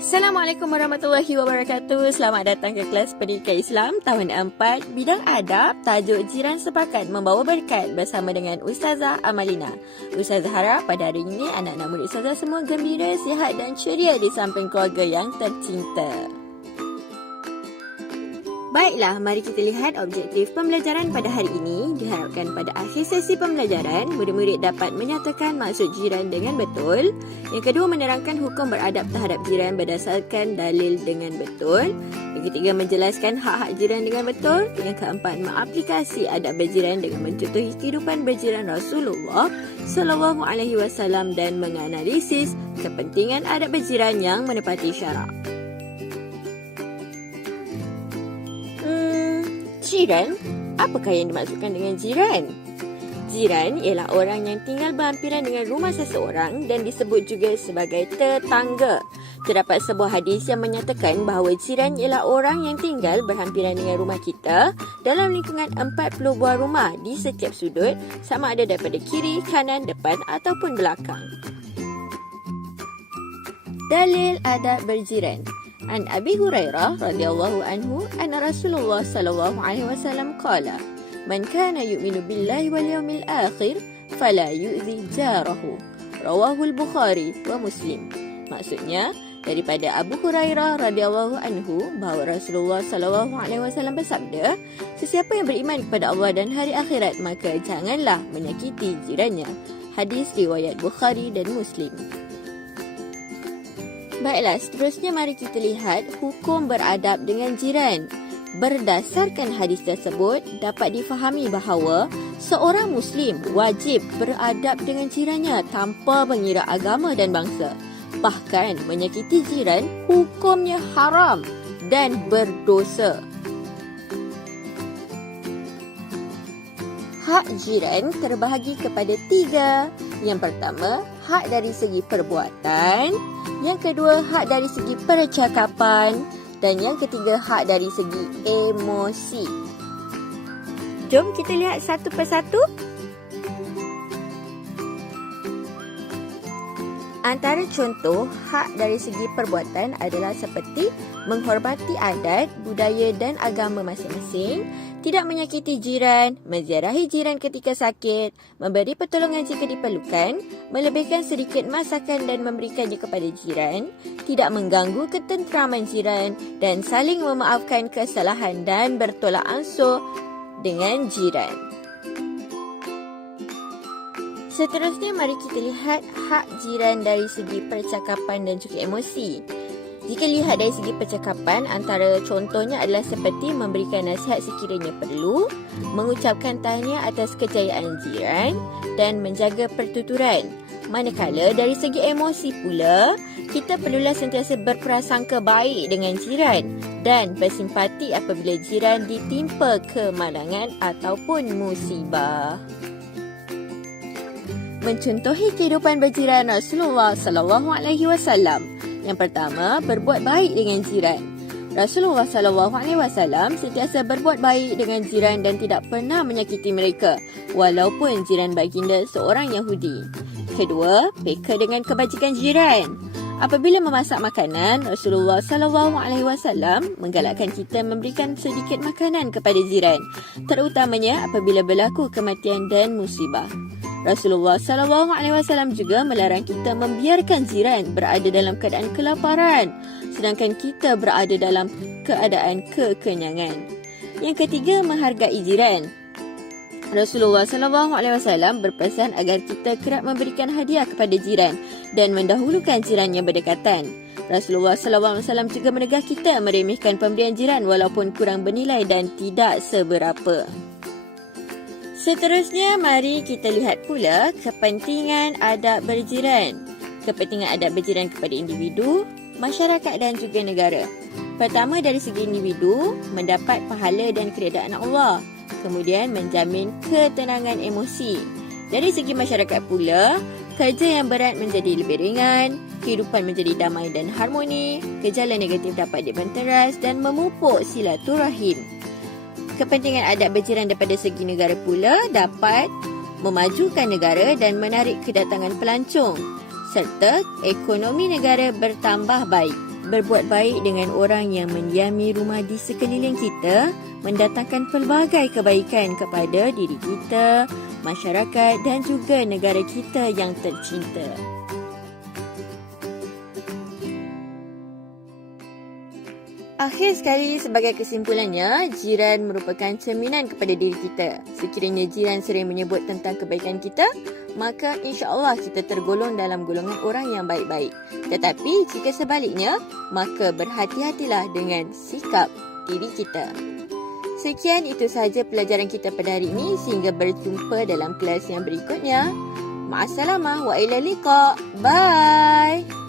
Assalamualaikum warahmatullahi wabarakatuh. Selamat datang ke kelas Pendidikan Islam tahun 4 bidang adab, tajuk Jiran Sepakat Membawa Berkat bersama dengan Ustazah Amalina. Ustazah harap pada hari ini anak-anak murid Ustazah semua gembira, sihat dan ceria di samping keluarga yang tercinta. Baiklah, mari kita lihat objektif pembelajaran pada hari ini. Diharapkan pada akhir sesi pembelajaran, murid-murid dapat menyatakan maksud jiran dengan betul. Yang kedua, menerangkan hukum beradab terhadap jiran berdasarkan dalil dengan betul. Yang ketiga, menjelaskan hak-hak jiran dengan betul. Yang keempat, mengaplikasi adab berjiran dengan mencontohi kehidupan berjiran Rasulullah SAW dan menganalisis kepentingan adab berjiran yang menepati syarak. Jiran? Apakah yang dimaksudkan dengan jiran? Jiran ialah orang yang tinggal berhampiran dengan rumah seseorang dan disebut juga sebagai tetangga. Terdapat sebuah hadis yang menyatakan bahawa jiran ialah orang yang tinggal berhampiran dengan rumah kita dalam lingkungan 40 buah rumah di setiap sudut, sama ada daripada kiri, kanan, depan ataupun belakang. Dalil adab berjiran. An Abi Hurairah radhiyallahu anhu anna Rasulullah sallallahu alaihi wasallam qala man kana yu'minu billahi wal yawmil akhir fala yu'zi jarahu. Rawahu al-Bukhari wa Muslim. Maksudnya daripada Abu Hurairah radhiyallahu anhu bahawa Rasulullah sallallahu alaihi wasallam bersabda, sesiapa yang beriman kepada Allah dan hari akhirat maka janganlah menyakiti jirannya. Hadis riwayat Bukhari dan Muslim. Baiklah, seterusnya mari kita lihat hukum beradab dengan jiran. Berdasarkan hadis tersebut, dapat difahami bahawa seorang Muslim wajib beradab dengan jirannya tanpa mengira agama dan bangsa. Bahkan menyakiti jiran hukumnya haram dan berdosa. Hak jiran terbahagi kepada 3. Yang pertama, hak dari segi perbuatan. Yang kedua, hak dari segi percakapan. Dan yang ketiga, hak dari segi emosi. Jom kita lihat satu persatu. Antara contoh hak dari segi perbuatan adalah seperti menghormati adat, budaya dan agama masing-masing, tidak menyakiti jiran, menziarahi jiran ketika sakit, memberi pertolongan jika diperlukan, melebihkan sedikit masakan dan memberikannya kepada jiran, tidak mengganggu ketenteraman jiran dan saling memaafkan kesalahan dan bertolak ansur dengan jiran. Seterusnya mari kita lihat hak jiran dari segi percakapan dan juga emosi. Jika lihat dari segi percakapan, antara contohnya adalah seperti memberikan nasihat sekiranya perlu, mengucapkan tahniah atas kejayaan jiran dan menjaga pertuturan. Manakala dari segi emosi pula, kita perlulah sentiasa berprasangka baik dengan jiran dan bersimpati apabila jiran ditimpa kemalangan ataupun musibah. Mencontohi kehidupan berjiran Rasulullah sallallahu alaihi wasallam. Yang pertama, berbuat baik dengan jiran. Rasulullah sallallahu alaihi wasallam sentiasa berbuat baik dengan jiran dan tidak pernah menyakiti mereka, walaupun jiran baginda seorang Yahudi. Kedua, peka dengan kebajikan jiran. Apabila memasak makanan, Rasulullah sallallahu alaihi wasallam menggalakkan kita memberikan sedikit makanan kepada jiran, terutamanya apabila berlaku kematian dan musibah. Rasulullah SAW juga melarang kita membiarkan jiran berada dalam keadaan kelaparan, sedangkan kita berada dalam keadaan kekenyangan. Yang ketiga, menghargai jiran. Rasulullah SAW berpesan agar kita kerap memberikan hadiah kepada jiran dan mendahulukan jiran yang berdekatan. Rasulullah SAW juga menegah kita meremehkan pemberian jiran walaupun kurang bernilai dan tidak seberapa. Seterusnya, mari kita lihat pula kepentingan adab berjiran. Kepentingan adab berjiran kepada individu, masyarakat dan juga negara. Pertama, dari segi individu, mendapat pahala dan keredaan Allah. Kemudian, menjamin ketenangan emosi. Dari segi masyarakat pula, kerja yang berat menjadi lebih ringan, kehidupan menjadi damai dan harmoni, gejala negatif dapat dibenteras dan memupuk silaturahim. Kepentingan adab berjiran daripada segi negara pula dapat memajukan negara dan menarik kedatangan pelancong, serta ekonomi negara bertambah baik berbuat baik dengan orang yang mendiami rumah di sekeliling kita mendatangkan pelbagai kebaikan kepada diri kita, masyarakat dan juga negara kita yang tercinta. Akhir sekali, sebagai kesimpulannya, jiran merupakan cerminan kepada diri kita. Sekiranya jiran sering menyebut tentang kebaikan kita, maka insya-Allah kita tergolong dalam golongan orang yang baik-baik. Tetapi jika sebaliknya, maka berhati-hatilah dengan sikap diri kita. Sekian, itu sahaja pelajaran kita pada hari ini. Sehingga berjumpa dalam kelas yang berikutnya. Ma'assalamah wa ila liqa. Bye.